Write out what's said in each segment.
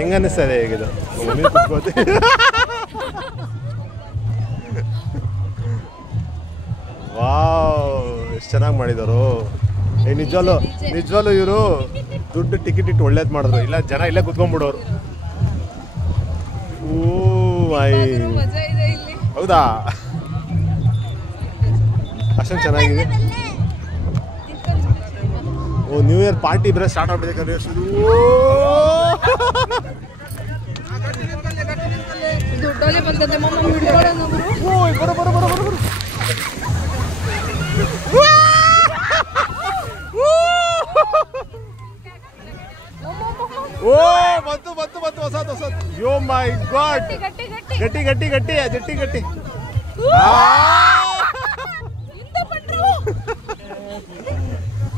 ಹೆಂಗ ಅನ್ನಿಸ್ತದೆ ಹೇಗಿದು ವಾವ್ ಎಷ್ಟು ಚೆನ್ನಾಗಿ ಮಾಡಿದರು. ನಿಜವಲ್ಲೂ ಇವರು ದುಡ್ಡು ಟಿಕೆಟ್ ಇಟ್ಟು ಒಳ್ಳೇದು ಮಾಡಿದ್ರು, ಇಲ್ಲ ಜನ ಇಲ್ಲೇ ಕುತ್ಕೊಂಡ್ಬಿಡೋರು. ಹೌದಾ ಅಷ್ಟೊಂದು ಚೆನ್ನಾಗಿದೆ. ಓ ನ್ಯೂ ಇಯರ್ ಪಾರ್ಟಿ ಬರ ಸ್ಟಾರ್ಟ್ ಆಗ್ಬಿಟ್ಟಿದೆ. ಓ ಬಂತು ಬಂತು ಬಂತು ಹೊಸದು ಹೊಸದು. ಯೋ ಮೈ ಗಾಡ್, ಗಟ್ಟಿ ಗಟ್ಟಿ ಗಟ್ಟಿ ಜಟ್ಟಿ ಗಟ್ಟಿ.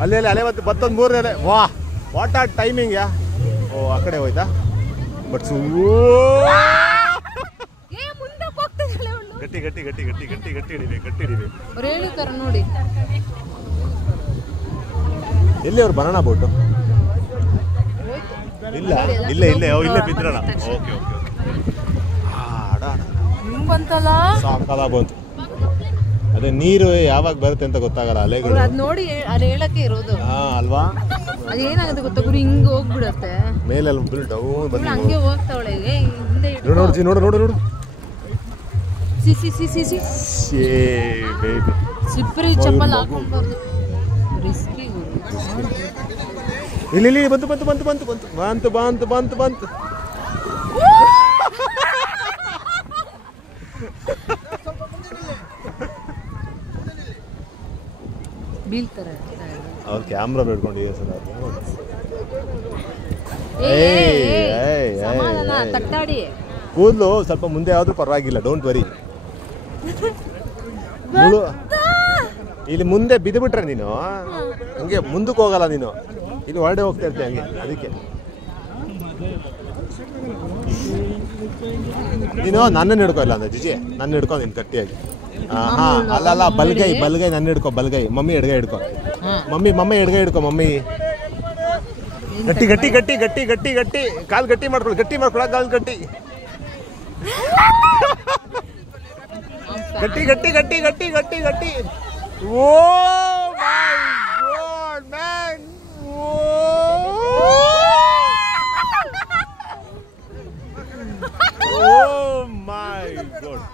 ಅಲ್ಲೇ ಅಲೆ ಮತ್ತೊಂದು ಮೂರನೇ ಅಲೆ. ವಾ ವಾಟ್ ಆರ್ ಟೈಮಿಂಗ್ ಯಾ. ಓ ಆ ಕಡೆ ಹೋಯ್ತಾ ಬಟ್ ಗಟ್ಟಿ ಗಟ್ಟಿ ಗಟ್ಟಿ ಗಟ್ಟಿ ಗಟ್ಟಿ ಗಟ್ಟಿ ಹಿಡಿವೆ ಗಟ್ಟಿ ಹಿಡಿವೆ ನೋಡಿ. ಎಲ್ಲಿ ಅವ್ರು ಬನಾನಾ ಬೋಟು? ಇಲ್ಲ ಇಲ್ಲೇ ಇಲ್ಲೇ ಇಲ್ಲೇ ಬಿದ್ರಣ. ಓಕೆ ಓಕೆ ಬಂತಲ್ಲ ಸಾಕಾಲ ಬಂತು. ಅದೇ ನೀರು ಯಾವಾಗ ಬರುತ್ತೆ ಅಂತ ಗೊತ್ತಾಗಲ್ಲ, ಅಲೆಗಳು ನೋಡಿ ಅಲ್ಲಿ ಹೇಳಕ್ಕೆ ಇರೋದು. ಹಾ ಅಲ್ವಾ, ಅದೇನಾಗುತ್ತೆ ಗೊತ್ತಾ ಗುರು, ಹಿಂಗ್ ಹೋಗ್ಬಿಡತ್ತೆ ಮೇಲೆಲ್ಲ ಫುಲ್ ಡೌನ್ ಬಂದು ಹಂಗೆ ಹೋಗ್ತಾವಳೆ. ನೋಡು ನೋಡು ನೋಡು ನೋಡು. ಸಿ ಸಿ ಸಿ ಸಿ ಸಿ ಸಿಪ್ಪರಿ ಚಪ್ಪಲ್ ಹಾಕೊಂಡ್ಬಾರ್ದು, ರಿಸ್ಕಿ ಗುರು. ಇಲ್ಲಿ ಬಂತು ಬಂತು ಬಂತು ಬಂತು ಬಂತು ಬಂತು ಬಂತು ಬಂತು ಬಂತು. ಬೀಳ್ತಾರೆ ಅವ್ರು ಕ್ಯಾಮ್ರಾ ಬೇಡ್ಕೊಂಡಿದ್ದೀವಿ ಸರ್. ತಟ್ಟಾಡಿ ಕೂದಲು ಸ್ವಲ್ಪ ಮುಂದೆ ಆದ್ರೂ ಪರವಾಗಿಲ್ಲ, ಡೋಂಟ್ ವರಿ. ಇಲ್ಲಿ ಮುಂದೆ ಬಿದ್ದುಬಿಟ್ರೆ ನೀನು ಹಂಗೆ ಮುಂದಕ್ಕೆ ಹೋಗಲ್ಲ, ನೀನು ಇಲ್ಲಿ ಹೊರಡೆ ಹೋಗ್ತಾ ಇರ್ತೀಯ ಹಂಗೆ. ಅದಕ್ಕೆ ನೀನು ನನ್ನನ್ನು ಹಿಡ್ಕೊ, ಇಲ್ಲ ಅಂದ್ರೆ ಜಿಜಿ ನನ್ನ ಹಿಡ್ಕೊ ನೀನು ಗಟ್ಟಿಯಾಗಿ. ಹಾ ಅಲ್ಲ ಬಲ್ಗೈ ಬಲ್ಗೈ ನನ್ನ ಹಿಡ್ಕೊ, ಬಲ್ಗೈ ಮಮ್ಮಿ ಎಡಗೈ ಹಿಡ್ಕೊ, ಮಮ್ಮಿ ಎಡಗೈ ಹಿಡ್ಕೊ, ಮಮ್ಮಿ ಗಟ್ಟಿ ಗಟ್ಟಿ ಗಟ್ಟಿ ಗಟ್ಟಿ ಗಟ್ಟಿ ಗಟ್ಟಿ ಕಾಲು ಗಟ್ಟಿ ಮಾಡ್ಕೊಳ್ಳಿ, ಗಟ್ಟಿ ಮಾಡ್ಕೊಳ್ಳ ಕಾಲು ಗಟ್ಟಿ ಗಟ್ಟಿ ಗಟ್ಟಿ ಗಟ್ಟಿ ಗಟ್ಟಿ ಗಟ್ಟಿ ಗಟ್ಟಿ. Oh my god man, oh my god.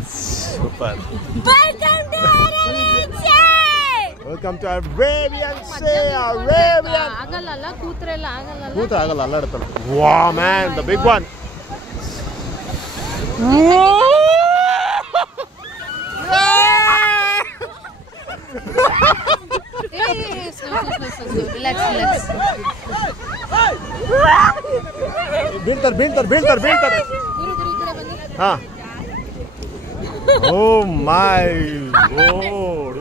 Super. Welcome to Arabian Sea. Arabian. ಆಗಲ್ಲ ಕೂತ್ರೆಲ್ಲ ಆಗಲ್ಲ. ಕೂತ್ರೆ ಆಗಲ್ಲ, ಅಲ್ಲಾಡ್ತಾಳೆ. Wow man, the big one. ಬೀಳ್ತಾರೆ. ಹಾ ಓ ಮೈ ಗಾಡ್.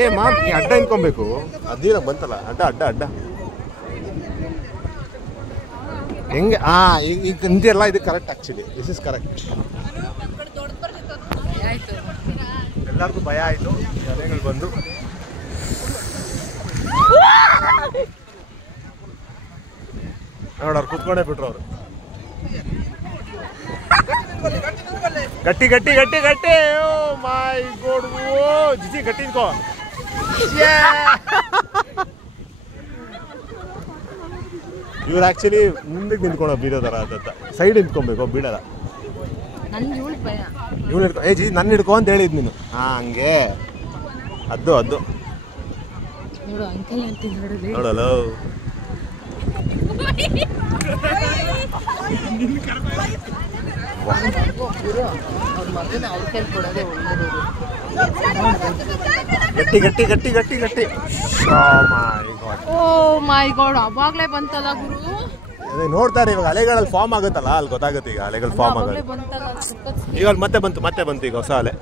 ಏ ಮಾಮ್ ನೀ ಅಡ್ಡ ಇನ್ಕೊಬೇಕು, ಅದಿರ ಬಂತಲ್ಲ ಅಡ್ಡ ಅಡ್ಡ ಅಡ್ಡ ಹೆಂಗೆ. ಈಗ ನಿಂತಿರಲ್ಲ, ಇದು correct. Actually this is correct. ಎಲ್ಲರಿಗೂ ಭಯ ಆಯಿತು, ಜನಗಳು ಬಂದು ನೋಡೋರು ಕೂತ್ಕೊಂಡೇ ಬಿಟ್ರು ಅವರು. ಗಟ್ಟಿ ಗಟ್ಟಿ ಗಟ್ಟಿ ಗಟ್ಟಿ. Oh my god. O GG ಗಟ್ಟಿ ಇಟ್ಕೋ. ಇವ್ರು ಆಕ್ಚುಲಿ ಮುಂದಕ್ಕೆ ನಿಂತ್ಕೊಂಡು ಬೀಳೋ ಥರ ಅಂತ, ಸೈಡ್ ನಿಂತ್ಕೊಬೇಕು, ಬೀಳಲ್ಲ. ಇವಳು ಹಿಡ್ಕೊ, ಏ ಜಿ ನನ್ನ ಹಿಡ್ಕೊ ಅಂತ ಹೇಳಿದ್ ನೀನು. ಹಂಗೆ ಅದು ನೋಡಲ್ಲ. ಗಟ್ಟಿ ಗಟ್ಟಿ ಗಟ್ಟಿ ಗಟ್ಟಿ ಗಟ್ಟಿ. ಓ ಮೈ ಗಾಡ್, ಅವಾಗ್ಲೇ ಬಂತಲ್ಲ ಗುರು. ಅದೇ ನೋಡ್ತಾರೆ ಇವಾಗ ಅಲೆಗಳಲ್ಲಿ ಫಾರ್ಮ್ ಆಗುತ್ತಲ್ಲ, ಅಲ್ಲಿ ಗೊತ್ತಾಗುತ್ತೆ ಈಗ ಅಲೆಗಳು ಫಾರ್ಮ್ ಆಗುತ್ತೆ. ಈಗ ಮತ್ತೆ ಬಂತು ಈಗ ಹೊಸ ಅಲೆ.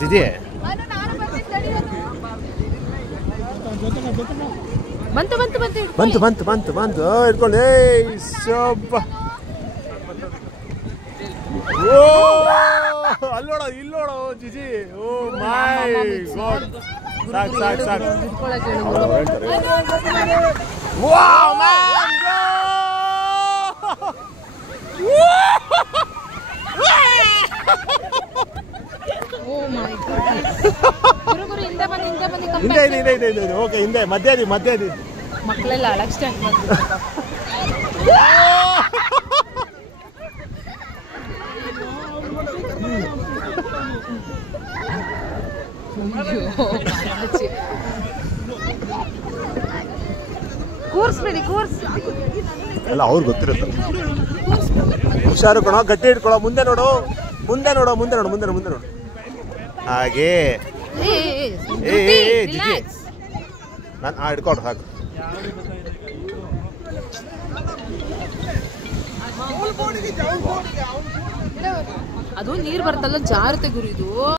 ಜಿಜಿ ಬಂತು ಬಂತು ಬಂತು ಬಂತು ಬಂತು ಬಂತು ಬಂತು ಇಟ್ಕೊಂಡು ಏಯ್ ಶೋಪ ಓ ಅಲ್ಲಿ ನೋಡೋ ಇಲ್ಲಿ ನೋಡೋ ಜಿಜಿ ಓ ಮೈ ಗಾಡ್ ಸಾಕು ಸಾಕು ಸಾಕು ಇಟ್ಕೊಳಕ್ಕೆ ಹೇಳು. Wow man oh my god ಗುರು ಗುರು ಹಿಂದೆ ಬನ್ನಿ ಹಿಂದೆ ಇದೆ ಇದೆ ಇದೆ ಇದೆ ಓಕೆ ಹಿಂದೆ ಮಧ್ಯದಿ ಮಕ್ಕಳೆಲ್ಲ ಅಳಕ್ ಸ್ಟಾರ್ಟ್ ಮಾಡ್ತಾರೆ ಕೂರ್ಸ್ಬೇಡಿ ಎಲ್ಲ ಅವ್ರು ಗೊತ್ತಿರುತ್ತೆ ಹುಷಾರು ಕಣೋ ಗಟ್ಟಿ ಇಟ್ಕೊಳ್ಳೋ ಮುಂದೆ ನೋಡು ಹಾಗೆ ಜಿಜಿ ನಾನು ಹಿಡ್ಕೊಂಡು ಸಾಕು ಅದು ನೀರ್ ಬರ್ತಲ್ಲ ಜಾರತೆ ಗುರು ಇದು